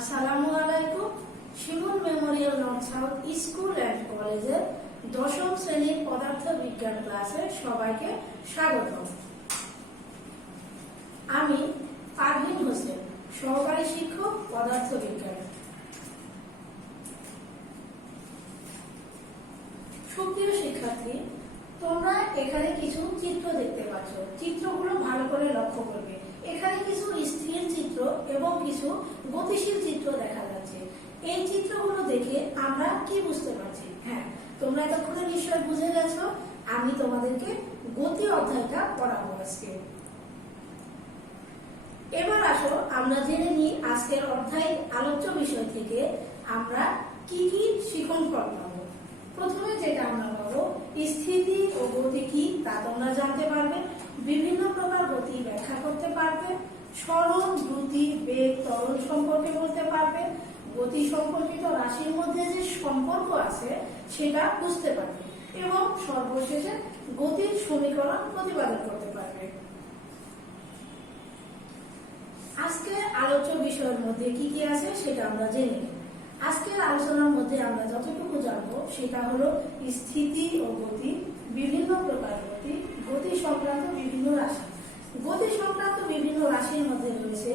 আসসালামু আলাইকুম। Shimul memorial north south school and কলেজের দশম শ্রেণীর পদার্থ বিজ্ঞান ক্লাসে সবাইকে স্বাগত। আমি পারভিন হোসেন, সহকারী শিক্ষক পদার্থ বিজ্ঞান। সুপ্রিয় শিক্ষার্থী, তোমরা এখানে কিছু চিত্র দেখতে পাচ্ছ। চিত্রগুলো ভালো করে লক্ষ্য করবে। এখানে কিছু স্থির চিত্র এবং কিছু গতিশীল চিত্র দেখা যাচ্ছে। এই চিত্রগুলো দেখে আমরা কি বুঝতে পারছি? হ্যাঁ, তোমরা এতক্ষণে নিশ্চয় বুঝে গেছো আমি তোমাদেরকে গতি অধ্যায়টা পড়াবো আজকে। এবার আসো আমরা জেনে নিই আজকের অধ্যায় আলোচ্য বিষয় থেকে আমরা কি কি শিখন ফল পাবো। প্রথমে যেটা আমরা পাবো, স্থিতি ও গতি কি তা তোমরা জানতে পারবে, বিভিন্ন প্রকার গতি ব্যাখ্যা করতে পারবে, সরণ, দ্রুতি, বেগ, ত্বরণ সম্পর্কে বলতে পারবে, গতি সম্পর্কিত রাশির মধ্যে যে সম্পর্ক আছে সেটা বুঝতে পারবে এবং সর্বশেষে গতির সমীকরণ প্রতিপাদন করতে পারবে। আজকে আলোচ্য বিষয়ের মধ্যে কি কি আছে সেটা আমরা জেনে নিই। আজকের আলোচনার মধ্যে আমরা যতটুকু জানবো সেটা হলো স্থিতি ও গতি, বিভিন্ন প্রকার গতি, গতি সংক্রান্ত বিভিন্ন রাশি। গতি সংক্রান্ত বিভিন্ন রাশির মধ্যে রয়েছে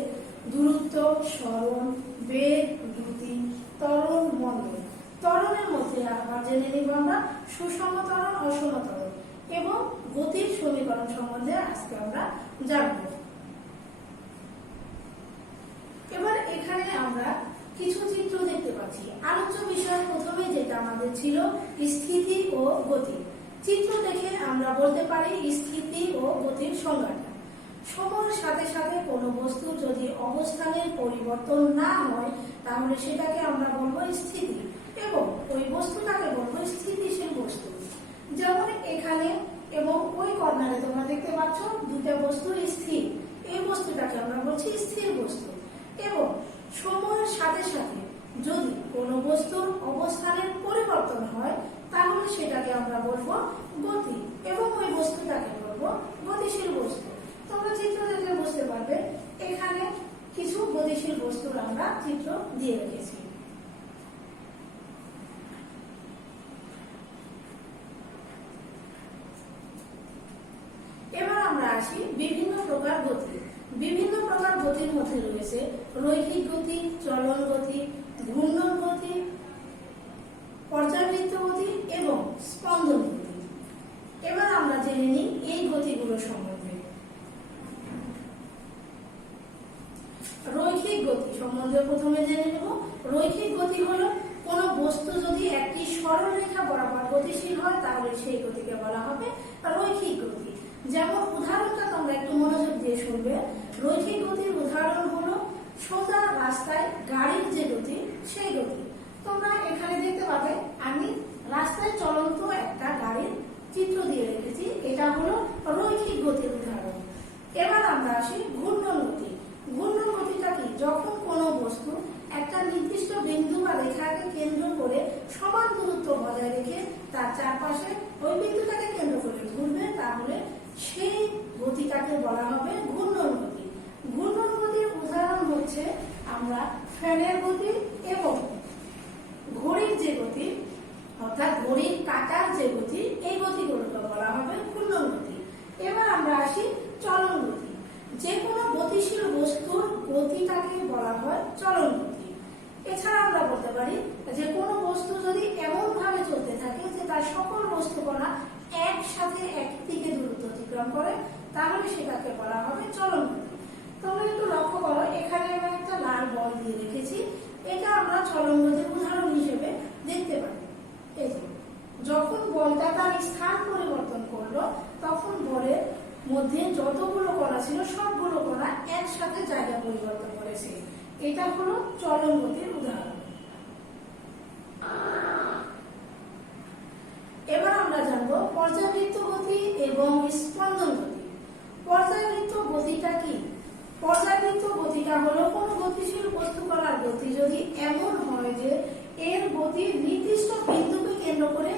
দূরত্ব, সরণ, বেগ, দ্রুতি, ত্বরণ, মন্দন। ত্বরণের মধ্যে আবার জেনে নিব আমরা সুষম ত্বরণ, অসম ত্বরণ এবং গতির সমীকরণ সম্বন্ধে আজকে আমরা জানব। এবার এখানে আমরা কিছু চিত্র দেখতে পাচ্ছি। আলোচ্য বিষয় প্রথমে যেটা আমাদের ছিল স্থিতি ও গতি। চিত্র দেখে আমরা বলতে পারি স্থিতি ও গতির সংজ্ঞাটা। সময়ের সাথে সাথে কোনো বস্তু যদি অবস্থানের পরিবর্তন না হয় তাহলে সেটাকে আমরা বলবো স্থিতি এবং ওই বস্তুটাকে বলবো স্থিতিশীল বস্তু। যেমন এখানে এবং ওই কর্নারে তোমরা দেখতে পাচ্ছ দুটো বস্তু স্থির, এই বস্তুটাকে আমরা বলছি স্থির বস্তু। এবং সময়ের সাথে সাথে যদি কোনো বস্তুর অবস্থানের পরিবর্তন হয় তাহলে সেটাকে আমরা বলবো গতি এবং ওই বস্তুটাকে বলবো গতিশীল বস্তু। তোমরা চিত্র দেখলে বুঝতে পারবে এখানে কিছু গতিশীল বস্তুর আমরা চিত্র দিয়ে রেখেছি। এবার আমরা আসি বিভিন্ন প্রকার গতি। বিভিন্ন প্রকার গতির মধ্যে রয়েছে রৈখিক গতি, চলন গতি, ঘূর্ণন গতি, পর্যাবৃত্ত গতি এবং স্পন্দন গতি। এবার আমরা জেনে নিই এই গতিগুলো সম্বন্ধে। রৈখিক গতি সম্বন্ধে প্রথমে জেনে নেব। রৈখিক গতি হলো কোন বস্তু যদি একটি সরল রেখা বরাবর গতিশীল হয় তাহলে সেই গতিকে বলা হবে রৈখিক গতি। যেমন উদাহরণটা তোমরা একটু মনোযোগ দিয়ে শুনবে। রৈখিক গতির উদাহরণ হলো সোজা রাস্তায় গাড়ির যে গতি সেই গতি। তোমরা এখানে দেখতে পাবে আমি রাস্তায় চলন্ত একটা গাড়ির চিত্র দিয়ে রেখেছি, এটা হলো রৈখিক গতির উদাহরণ। এবার আমরা আসি ঘূর্ণন গতি। ঘূর্ণন গতিটা কি? যখন কোনো বস্তু একটা নির্দিষ্ট বিন্দু বা রেখাকে কেন্দ্র করে সমান দূরত্ব বজায় রেখে তার চারপাশে ওই বিন্দুটাকে কেন্দ্র করে ঘুরবে তাহলে সেই গতিটাকে বলা হবে ঘূর্ণন গতি। ঘূর্ণন গতির উদাহরণ হচ্ছে আমরা ফ্যানের গতি এবং ঘড়ির যে গতি অর্থাৎ ঘড়ির কাঁটার যে গতি, এই গতিগুলোকে বলা হবে ঘূর্ণন গতি। এবার আমরা আসি চলন গতি। যে কোনো গতিশীল বস্তুর গতিটাকে বলা হয় চলন গতি। এছাড়া আমরা বলতে পারি যে কোনো বস্তু যদি এমন ভাবে চলতে থাকে যে তার সকল বস্তুকণা একসাথে একই দিকে দূরত্ব অতিক্রম করে তাহলে সেটাকে বলা হবে চলন গতি। তোমরা একটু লক্ষ্য করো, এখানে আমি একটা লাল বল দিয়ে রেখেছি, এটা আমরা চলন গতির উদাহরণ হিসেবে দেখতে পারি। এই যে যখন বলটা তার স্থান পরিবর্তন করলো তখন বলের মধ্যে যতগুলো কণা ছিল সবগুলো কণা একসাথে জায়গা পরিবর্তন করেছে, এটা হলো চলন গতির উদাহরণ। এবার আমরা জানবো পর্যাবৃত্ত গতি এবং স্পন্দন গতি। পর্যাবৃত্ত গতিটা কি? পর্যাবৃত্ত গতিটা হলো কোন গতিশীল বস্তু কণার গতি যদি এমন হয় যে এর গতি নির্দিষ্ট বিন্দুকে কেন্দ্র করে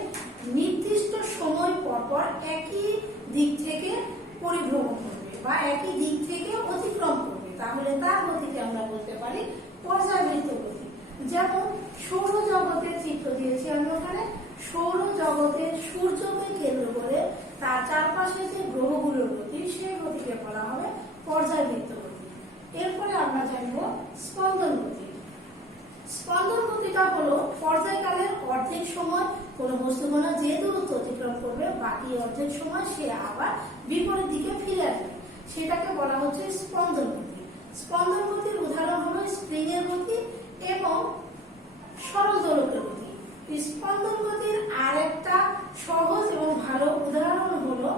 নির্দিষ্ট সময় পর পর একই দিক থেকে পরিভ্রমণ করবে বা একই দিক থেকে অতিক্রম করবে তাহলে তার গতিকে আমরা বলতে পারি পর্যাবৃত্ত গতি। যেমন সৌরজগতের চিত্র দিয়েছি আমি ওখানে। সৌরজগতের সূর্যকে কেন্দ্র করে তার চারপাশে যে গ্রহগুলোর গতি, সেই গতিকে বলা হবে পর্যায়বৃত্ত গতি। এরপরে আমরা জানবো স্পন্দন গতি। স্পন্দন গতিটা হলো পর্যায়কালের অর্ধেক সময় কোনো বস্তুকণা যে দূরত্ব অতিক্রম করবে, বাকি অর্ধেক সময় সে আবার বিপরীত দিকে ফিরে আসবে, সেটাকে বলা হচ্ছে স্পন্দন গতি। স্পন্দন গতির উদাহরণ হলো স্প্রিং এর গতি এবং সরল দোলকের গতি। স্পন্দন গতির আরেকটা সহজ এবং ভালো উদাহরণ হলো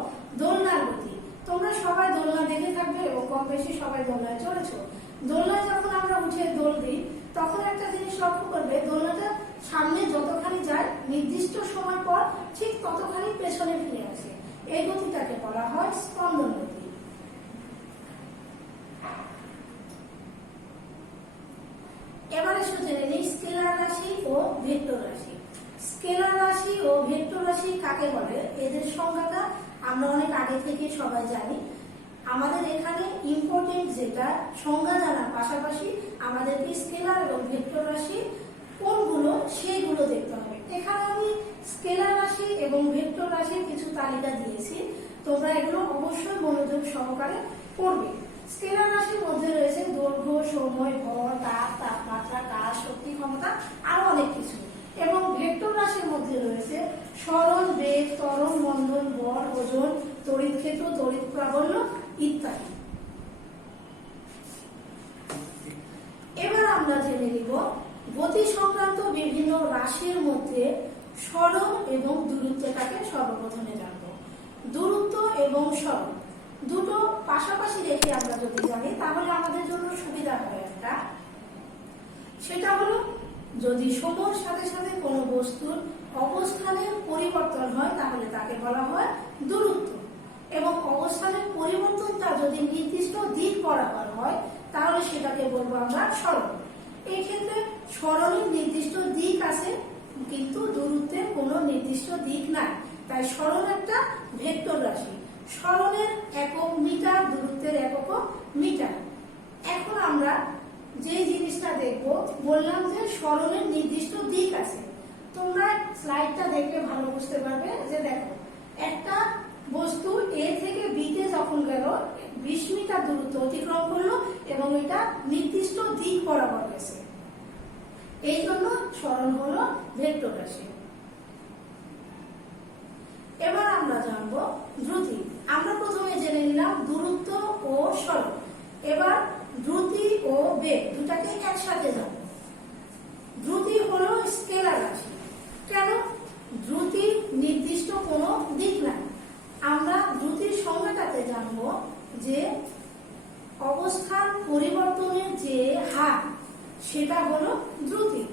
দোলনার গতি। তোমরা সবাই দোলনা দেখে থাকবে এবং কম বেশি সবাই দোলনায় চড়েছো। দোলনায় যখন আমরা উঠে দোল দিই তখন একটা জিনিস লক্ষ্য করবে, দোলনাটা সামনে যতখানি যায় নির্দিষ্ট সময় পর ঠিক ততখানি পেছনে ফিরে আসে। এই গতিটাকে বলা হয় স্পন্দন গতি। এবারে জেনে নিই স্কেলার রাশি ও ভেক্টর রাশি। স্কেলার রাশি ও ভেক্টর রাশি কাকে বলে, এদের সংজ্ঞাটা আমরা অনেক আগে থেকে সবাই জানি। আমাদের এখানে ইম্পর্টেন্ট যেটা সংজ্ঞা জানার পাশাপাশি আমাদেরকে স্কেলার এবং ভেক্টর রাশি কোনগুলো সেইগুলো দেখতে হবে। এখানে আমি স্কেলার রাশি এবং ভেক্টর রাশির কিছু তালিকা দিয়েছি, তোমরা এগুলো অবশ্যই মনোযোগ সহকারে পড়বে। স্কেলার রাশির মধ্যে রয়েছে দৈর্ঘ্য, সময়, ভর, তাপ, তাপমাত্রা, কাজ, শক্তি, ক্ষমতা, আরো অনেক কিছু। এবং ভেক্টর রাশির মধ্যে রয়েছে সরণ, বেগ, ত্বরণ, মন্দন, বল, ওজন, তড়িৎ ক্ষেত্র, তড়িৎ প্রাবল্য ইত্যাদি। এবার আমরা জেনে নিব গতি সংক্রান্ত বিভিন্ন রাশির মধ্যে সরণ এবং দূরত্বটাকে সর্বপ্রথমে জানব। দূরত্ব এবং সরণ দুটো পাশাপাশি রেখে আমরা যদি জানি তাহলে আমাদের জন্য সুবিধা হয় একটা, সেটা হলো যদি সময়ের সাথে সাথে কোনো বস্তুর অবস্থানের পরিবর্তন হয় তাহলে তাকে বলা হয় দূরত্ব, এবং অবস্থানের পরিবর্তনটা যদি নির্দিষ্ট দিক বরাবর হয় তাহলে সেটাকে বলবো আমরা সরণ। এই ক্ষেত্রে সরণের নির্দিষ্ট দিক আছে কিন্তু দূরত্বের কোনো নির্দিষ্ট দিক নাই, তাই সরণ একটা ভেক্টর রাশি। সরণের একক মিটার, দূরত্বের একক মিটার। এখন আমরা যে জিনিসটা দেখব, বললাম যে সরণের নির্দিষ্ট দিক আছে। তোমরা স্লাইডটা দেখলে ভালো বুঝতে পারবে যে দেখো একটা বস্তু এ থেকে বি তে যখন গেল 20 মিটার দূরত্ব অতিক্রম করলো এবং এটা নির্দিষ্ট দিক বরাবর গেছে, এই জন্য সরণ হলো ভেক্টর রাশি। এবার আমরা জানবো দ্রুতি। আমরা প্রথমে জেনে নিলাম দূরত্ব ও সরণ। এবার দ্রুতি ও বেগ দুটাকে একসাথে জানবো। দ্রুতি হলো স্কেলার রাশি। কেন? দ্রুতি নির্দিষ্ট কোনো দিক নাই। আমরা দ্রুতির সংজ্ঞাটাতে জানবো যে অবস্থান পরিবর্তনের যে হার সেটা হলো দ্রুতি,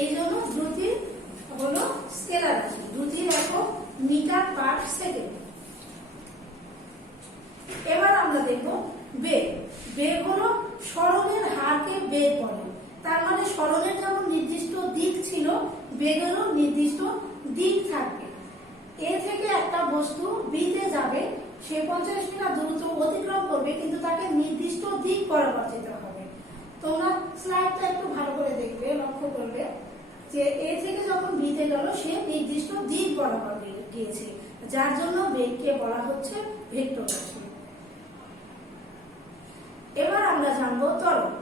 এই জন্য দ্রুতি হলো স্কেলার রাশি। দ্রুতির একক মিটার পার সেকেন্ড। এবার আমরা দেখব বেগ। বেগ হলো সরণের হারকে বেগ বলে। তার মানে সরণের যেমন নির্দিষ্ট দিক ছিল, বেগেরও নির্দিষ্ট দিক থাকবে। এ থেকে একটা বস্তু বি তে যাবে, সে 50 মিটার দূরত্ব অতিক্রম করবে, কিন্তু তাকে নির্দিষ্ট দিক বরাবর যেতে হবে। তোমরা স্লাইডটা একটু ভালো করে দেখবে, লক্ষ্য করবে যে এ থেকে যখন বি তে গেল সে নির্দিষ্ট দিক বরাবর গিয়েছে, যার জন্য বেগকে বলা হচ্ছে ভেক্টর রাশি। এবার আমরা জানবো ত্বরণ।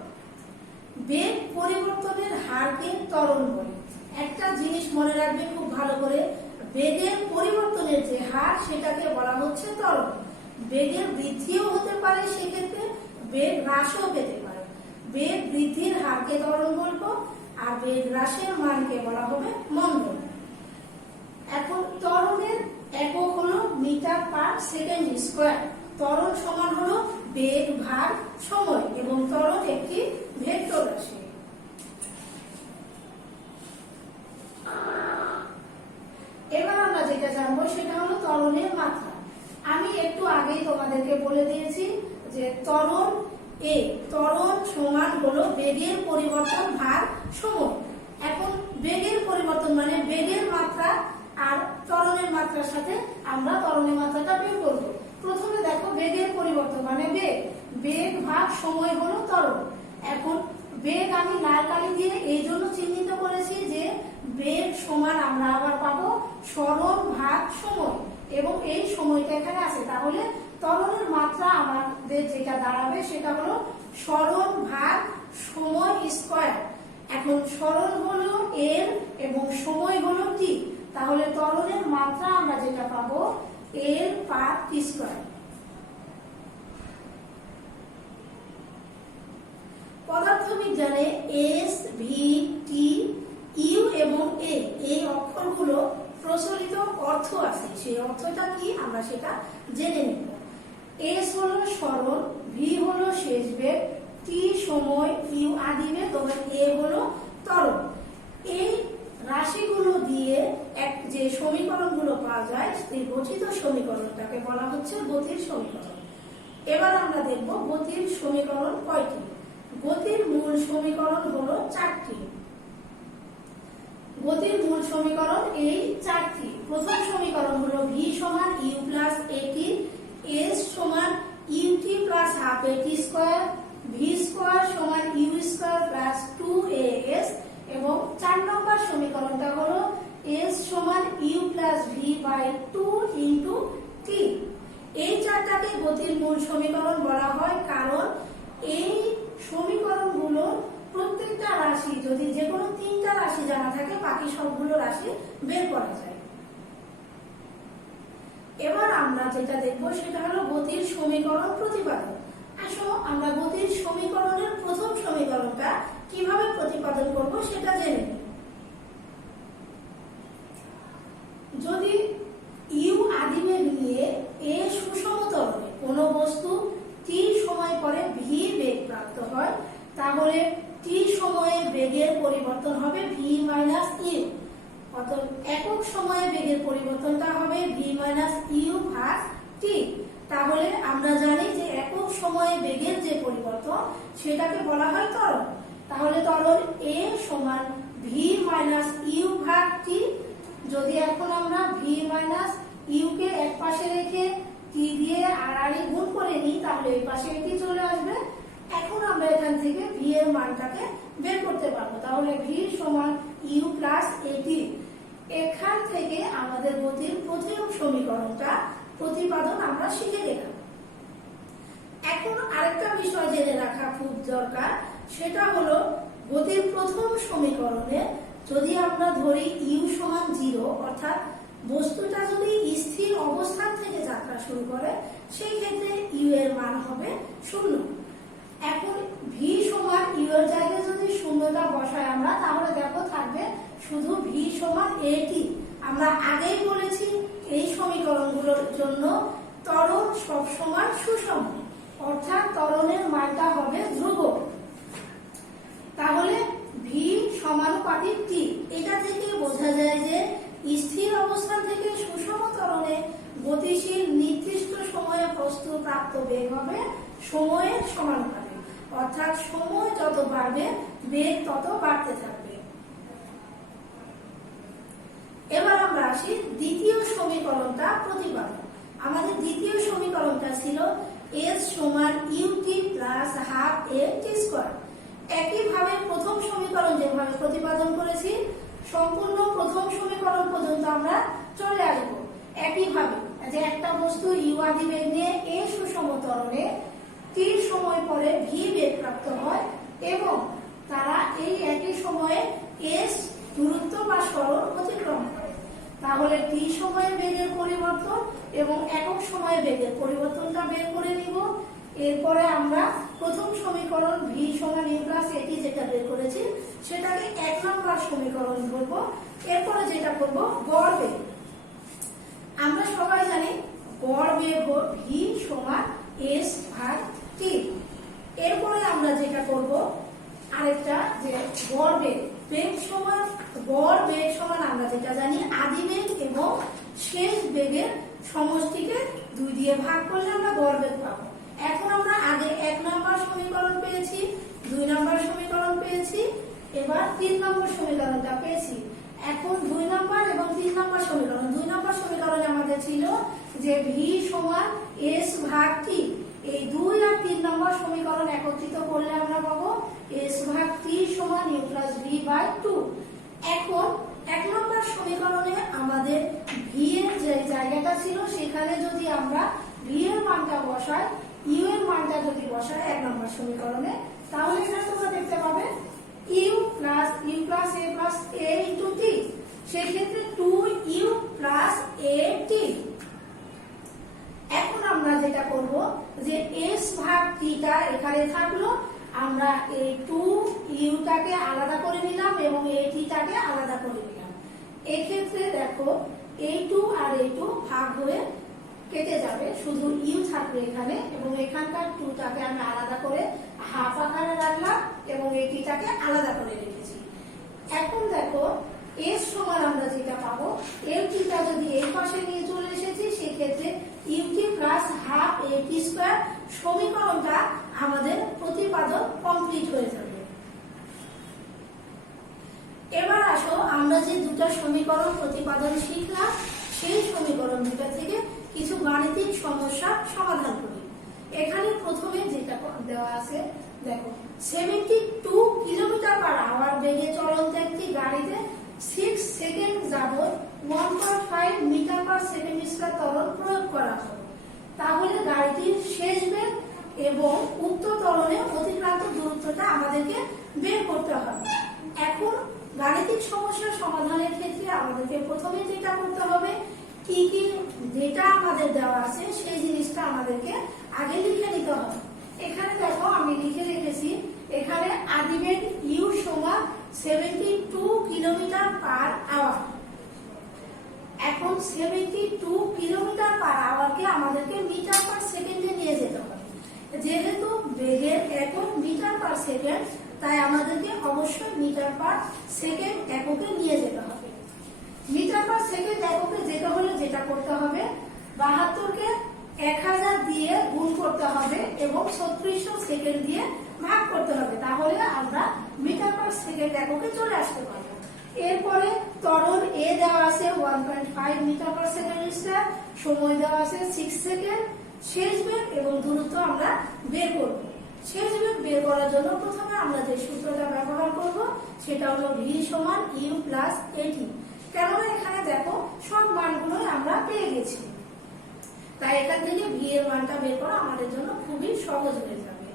বেগ পরিবর্তনের হারকে ত্বরণ বলে। একটা জিনিস মনে রাখবে খুব ভালো করে, বেগের পরিবর্তনের যে হার সেটাকে বলা হচ্ছে ত্বরণ। বেগের বৃদ্ধিও হতে পারে, সেক্ষেত্রে বেগ হ্রাসও পেতে পারে। বেগ বৃদ্ধির হারকে ত্বরণ বলবো, আর বেগ হ্রাসের মানকে বলা হবে মন্দন। এখন ত্বরণের একক হলো মিটার পার সেকেন্ড স্কয়ার। ত্বরণ সমান হলো বেগ ভাগ সময়, এবং ত্বরণ একটি ভেক্টর রাশি। এবার আমরা যেটা জানবো সেটা হলো ত্বরণের মাত্রা। আমি একটু আগেই তোমাদেরকে বলে দিয়েছি যে ত্বরণ এ, ত্বরণ সমান হলো বেগের পরিবর্তন ভাগ সময়। এখন বেগের পরিবর্তন মানে বেগের মাত্রা আর ত্বরণের মাত্রার সাথে আমরা ত্বরণের মাত্রাটা বের করবো। প্রথমে দেখো বেগের পরিবর্তন মানে বেগ, বেগ ভাগ সময় হলো ত্বরণ। এখন বেগ আমি লাল কালি দিয়ে এই জন্য চিহ্নিত বেগ সমান আমরা আবার পাবো সরণ ভাগ সময়, এবং এই সময়টা এখানে আছে, তাহলে ত্বরণের মাত্রা আমাদের যেটা দাঁড়াবে সেটা হলো সরণ ভাগ সময় স্কয়ার। এখন সরণ হলো এর এবং সময় হলো টি, তাহলে ত্বরণের মাত্রা আমরা যেটা পাবো এর পার টি স্কয়ার। পদার্থবিজ্ঞানে এস, ভি, টি, ইউ এবং এ এই অক্ষরগুলো প্রচলিত অর্থ আছে, সেই অর্থটা কি আমরা সেটা জেনে নেব। এস হলো সরণ, ভি হলো শেষ বেগ, টি সময়, ইউ আদি বেগ এবং এ হলো ত্বরণ। এই রাশিগুলো দিয়ে এক যে সমীকরণগুলো পাওয়া যায় সেই গঠিত সমীকরণটাকে বলা হচ্ছে গতির সমীকরণ। এবার আমরা দেখব গতির সমীকরণ কয়টি। গতির মূল সমীকরণ হলো চারটি। গতির মূল সমীকরণ এই চারটি। প্রথম সমীকরণ হলো ভি সমান ইউ প্লাস এটি, এস সমান U T plus half A T square, V square সমান ইউ স্কয়ার প্লাস 2as, এবং 4 নম্বর সমীকরণটা হলো এস সমান U plus V by 2 into T. এই চারটাকে গতির মূল সমীকরণ বলা হয়, কারণ এই সমীকরণগুলো প্রত্যেকটা রাশি যদি যে কোনো 3টা রাশি জানা থাকে বাকি সবগুলো রাশি বের করা যায়। এবার আমরা যেটা দেখবো সেটা হলো গতির সমীকরণ প্রতিপাদন। আসো আমরা গতির সমীকরণের প্রথম সমীকরণটা কিভাবে প্রতিপাদন করব সেটা জেনে নিই। যদি ইউ আদিবেগ নিয়ে এ সুষম ত্বরণে কোনো বস্তু টি সময় পরে ভি বেগ প্রাপ্ত হয়, তাহলে টি সময়ে বেগের পরিবর্তন হবে ভি মাইনাস ইউ, অতএব একক সময়ে বেগের পরিবর্তনটা হবে ভি মাইনাস ইউ ভাগ টি। তাহলে আমরা জানি যে একক সময়ে বেগের যে পরিবর্তন সেটাকে বলা হয় ত্বরণ। তাহলে ত্বরণ এ সমান ভি মাইনাস ইউ ভাগ টি। যদি এখন আমরা ভি মাইনাস ইউ কে এক পাশে রেখে টি দিয়ে আড়াআড়ি গুণ করে নিই, তাহলে এই পাশে এটি চলে আসবে। এখন আমরা এখান থেকে ভি এর মানটাকে বের করতে পারবো, তাহলে ভি সমান ইউ প্লাস এটি। এখান থেকে আমাদের গতির প্রথম সমীকরণটা প্রতিপাদন আমরা শিখে গেলাম। এখন আরেকটা বিষয় জেনে রাখা খুব দরকার, সেটা হলো গতির প্রথম সমীকরণে যদি আমরা ধরি ইউ সমান 0, অর্থাৎ বস্তুটা যদি স্থির অবস্থান থেকে যাত্রা শুরু করে, সেই ক্ষেত্রে ইউ এর মান হবে 0। এখন ভি সমান ইউ এর জায়গায় যদি শূন্যটা বসাই আমরা, তাহলে দেখো থাকবে শুধু ভি সমান এটি। আমরা আগেই বলেছি এই সমীকরণগুলোর জন্য ত্বরণ সবসময় সুষম, অর্থাৎ ত্বরণের মানটা হবে ধ্রুবক। তাহলে ভি সমানুপাতিক টি। এটা থেকে বোঝা যায় যে স্থির অবস্থান থেকে সুষম ত্বরণে গতিশীল নির্দিষ্ট সময়ে বস্তু প্রাপ্ত বেগ হবে সময়ের সমানুপাতিক, অর্থাৎ সময় যত বাড়বে বেগ তত বাড়তে থাকবে। এবার আমরা আসি দ্বিতীয় সমীকরণটা প্রতিপাদন। আমাদের দ্বিতীয় সমীকরণটা ছিল এস সমান ইউটি প্লাস হাফ এ টি স্কয়ার। একইভাবে প্রথম সমীকরণ যেভাবে প্রতিপাদন করেছি সম্পূর্ণ প্রথম সমীকরণ পর্যন্ত আমরা চলে আসব। একইভাবে যে একটা বস্তু ইউ আদি বেগ নিয়ে এ সুষম ত্বরণে টি সময় পরে ভি বেগ প্রাপ্ত হয় এবং তারা এই একই সময়ে এস দূরত্ব বা সরণ অতিক্রম করে, তাহলে টি সময়ে বেগের পরিবর্তন এবং একক সময়ে বেগের পরিবর্তনটা বের করে নিব। এরপরে আমরা প্রথম সমীকরণ ভি সমান ইউ প্লাস এটি যেটা বের করেছি সেটাকে 1 নম্বর সমীকরণ ধরবো। এরপরে যেটা করব গড় বেগ। আমরা সবাই জানি গড় বেগ ভি সমান এস ভাগ টি। এরপরে আমরা যেটা করব আরেকটা যে গড় বেগ সমান আমরা যেটা জানি আদি বেগ এবং শেষ বেগের সমষ্টিকে 2 দিয়ে ভাগ করলে আমরা গড় বেগ পাবো। এখন আমরা আগে 1 নম্বর সমীকরণ পেয়েছি, 2 নম্বর সমীকরণ পেয়েছি, এবার 3 নম্বর সমীকরণটা পেয়েছি। এখন 2 নম্বর এবং 3 নম্বর সমীকরণ, 2 নম্বর সমীকরণে আমাদের ছিল যে ভি সমান এস ভাগ টি। এই 2 আর 3 নম্বর সমীকরণ একত্রিত করলে আমরা পাবো এস ভাগ টি সমান ইউ প্লাস ভি বাই 2। এখন সমীকরণে আমাদের ভি এর যে জায়গাটা ছিল সেখানে যদি আমরা ভি এর মানটা বসাই, ইউ এর মানটা যদি বসাই 1 নম্বর সমীকরণে, তাহলে এখানে তোমরা দেখতে পাবে U plus A plus A into T, সেক্ষেত্রে 2u প্লাস এ টি। এখন আমরা যেটা করব যে এস ভাগ টিটা এখানে থাকলো, আমরা এই 2u-টাকে আলাদা করে নিলাম এবং এই টিটাকে আলাদা করে নিলাম। এক্ষেত্রে দেখো এই 2 আর এই 2 ভাগ হয়ে কেটে যাবে, শুধু ইউ থাকবে এখানে, এবং এখানকার 2টাকে আমি আলাদা করে হাফ আকারে রাখলাম এবং এই টিটাকে আলাদা করে রেখেছি। এখন দেখো এর সমান আমরা যেটা পাবো, এর টিটা যদি এই পাশে নিয়ে চলে এসেছি, সেক্ষেত্রে ইউটি প্লাস হাফ এ টি স্কয়ার সমীকরণটা আমাদের প্রতিপাদক কমপ্লিট হয়ে যাবে। এবার আসো আমরা যে দুটো সমীকরণ প্রতিপাদন শিখলাম, সেই সমীকরণ দুটো থেকে কিছু গাণিতিক সমস্যার সমাধান করি। এখানে প্রথমে যেটা দেওয়া আছে দেখো, 72 কিলোমিটার/আওয়ার বেগে চলন্ত একটি গাড়িতে 6 সেকেন্ড যাবত 1.5 মিটার/সেকেন্ড ত্বরণ প্রয়োগ করা হয়। তাহলে গাড়িটির শেষ বেগ এবং উক্ত ত্বরণে অতিক্রান্ত দূরত্বটা আমাদেরকে বের করতে হবে। এখন গাণিতিক সমস্যার সমাধানের ক্ষেত্রে আমাদেরকে প্রথমে যেটা করতে হবে, কি কি ডেটা আমাদের দেওয়া আছে সেই জিনিসটা আমাদেরকে আগে লিখে নিতে হবে। এখানে দেখো আমি লিখে রেখেছি, এখানে আদিবেগ ইউ সমান 72 কিলোমিটার/আওয়ার। এখন 72 কিলোমিটার/আওয়ারকে আমাদেরকে মিটার/সেকেন্ডে নিয়ে যেতে হবে। যেহেতু বেগের একক মিটার/সেকেন্ড, তাই আমাদেরকে অবশ্যই মিটার/সেকেন্ড এককে নিয়ে যেতে হবে। মিটার/সেকেন্ড এককে যেতে হলে যেটা করতে হবে, 72কে 1000 দিয়ে গুণ করতে হবে এবং 3600 সেকেন্ড দিয়ে ভাগ করতে হবে, তাহলে আমরা মিটার/সেকেন্ড এককে চলে আসতে পারবো। এরপরে ত্বরণ এ দেওয়া আছে 1.5 মিটার/সেকেন্ড স্কয়ার, সময় দেওয়া আছে 6 সেকেন্ড, শেষ বেগ এবং দূরত্ব আমরা বের করব। শেষ বেগ বের করার জন্য প্রথমে আমরা যে সূত্রটা ব্যবহার করব সেটা হলো v সমান u প্লাস এটি। কেননা এখানে দেখো সব মানগুলো আমরা পেয়ে গেছি, তাই এখান থেকে v এর মানটা বের করা আমাদের জন্য খুবই সহজ হয়ে যাবে।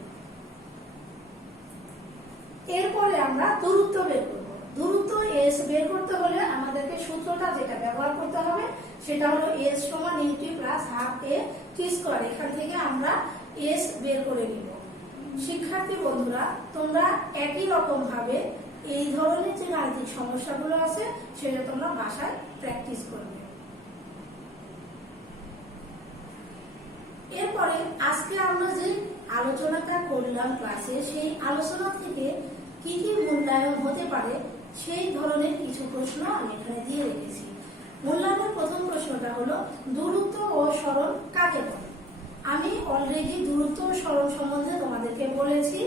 এরপরে আমরা দূরত্ব বের করব। দূরত্ব s বের করতে হলে আমাদেরকে সূত্রটা যেটা ব্যবহার করতে হবে সেটা হলো s সমান ut plus half a T square. এখান থেকে আমরা s বের করে নিব। শিক্ষার্থী বন্ধুরা, তোমরা একই রকম ভাবে এই ধরনের যে গাণিতিক সমস্যাগুলো আছে সেটা তোমরা বাসায় প্র্যাকটিস করবে। এরপরে আজকে আমরা যে আলোচনাটা করলাম ক্লাসে, সেই আলোচনা থেকে কি কি মূল্যায়ন হতে পারে সেই ধরনের কিছু প্রশ্ন আমি এখানে দিয়ে রেখেছি। মূল্যায়নের প্রথম প্রশ্নটা হলো দূরত্ব ও সরণ কাকে বলে। আমি অলরেডি দূরত্ব ও সরণ সম্বন্ধে তোমাদেরকে বলেছি,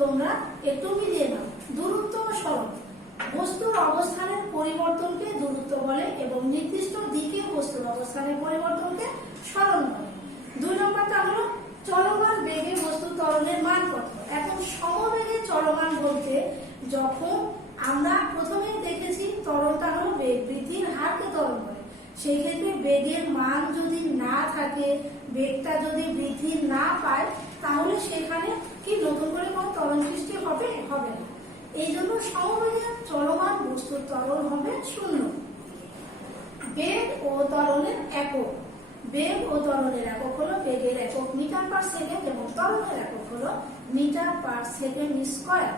তোমরা একটু মিলিয়ে নাও। দূরত্ব ও সরণ, বস্তুর অবস্থানের পরিবর্তনকে দূরত্ব বলে এবং নির্দিষ্ট দিকে বস্তুর অবস্থানের পরিবর্তনকে সরণ বলে। 2 নম্বরটা হলো চলমান বেগে বস্তুর ত্বরণের মান কত। এখন সমবেগে চলমান বলতে যখন আমরা প্রথমে দেখেছি ত্বরণটা হলো বেগ বৃদ্ধির হারকে ত্বরণ বলে, সেই ক্ষেত্রে বেগের মান যদি না থাকে, বেগটা যদি বৃদ্ধি না পায়, তাহলে সেখানে কি নতুন করে কোনো ত্বরণ সৃষ্টি হবে? হবে না। এই জন্য সমবেগে চলমান বস্তুর ত্বরণ হবে 0। বেগ ও ত্বরণের একক, বেগ ও ত্বরণের একক হলো বেগের একক মিটার/সেকেন্ড এবং ত্বরণের একক হলো মিটার/সেকেন্ড স্কয়ার।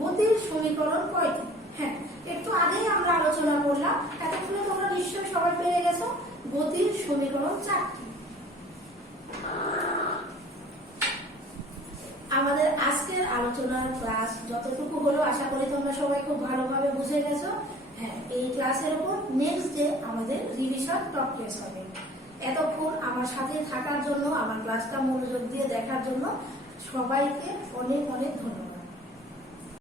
গতির সমীকরণ কয়টি? হ্যাঁ, একটু আগেই আমরা আলোচনা করলাম, এতক্ষণে তোমরা নিশ্চয়ই সবাই পেয়ে গেছো। গতির সমীকরণ 4টি। আমাদের আজকের আলোচনার ক্লাস যতটুকু হলো আশা করি তোমরা সবাই খুব ভালোভাবে বুঝে গেছো। হ্যাঁ, এই ক্লাসের উপর নেক্সট ডে আমাদের রিভিশন টপ টেস্ট হবে। এতক্ষণ আমার সাথে থাকার জন্য, আমার ক্লাসটা মনোযোগ দিয়ে দেখার জন্য সবাইকে অনেক অনেক ধন্যবাদ।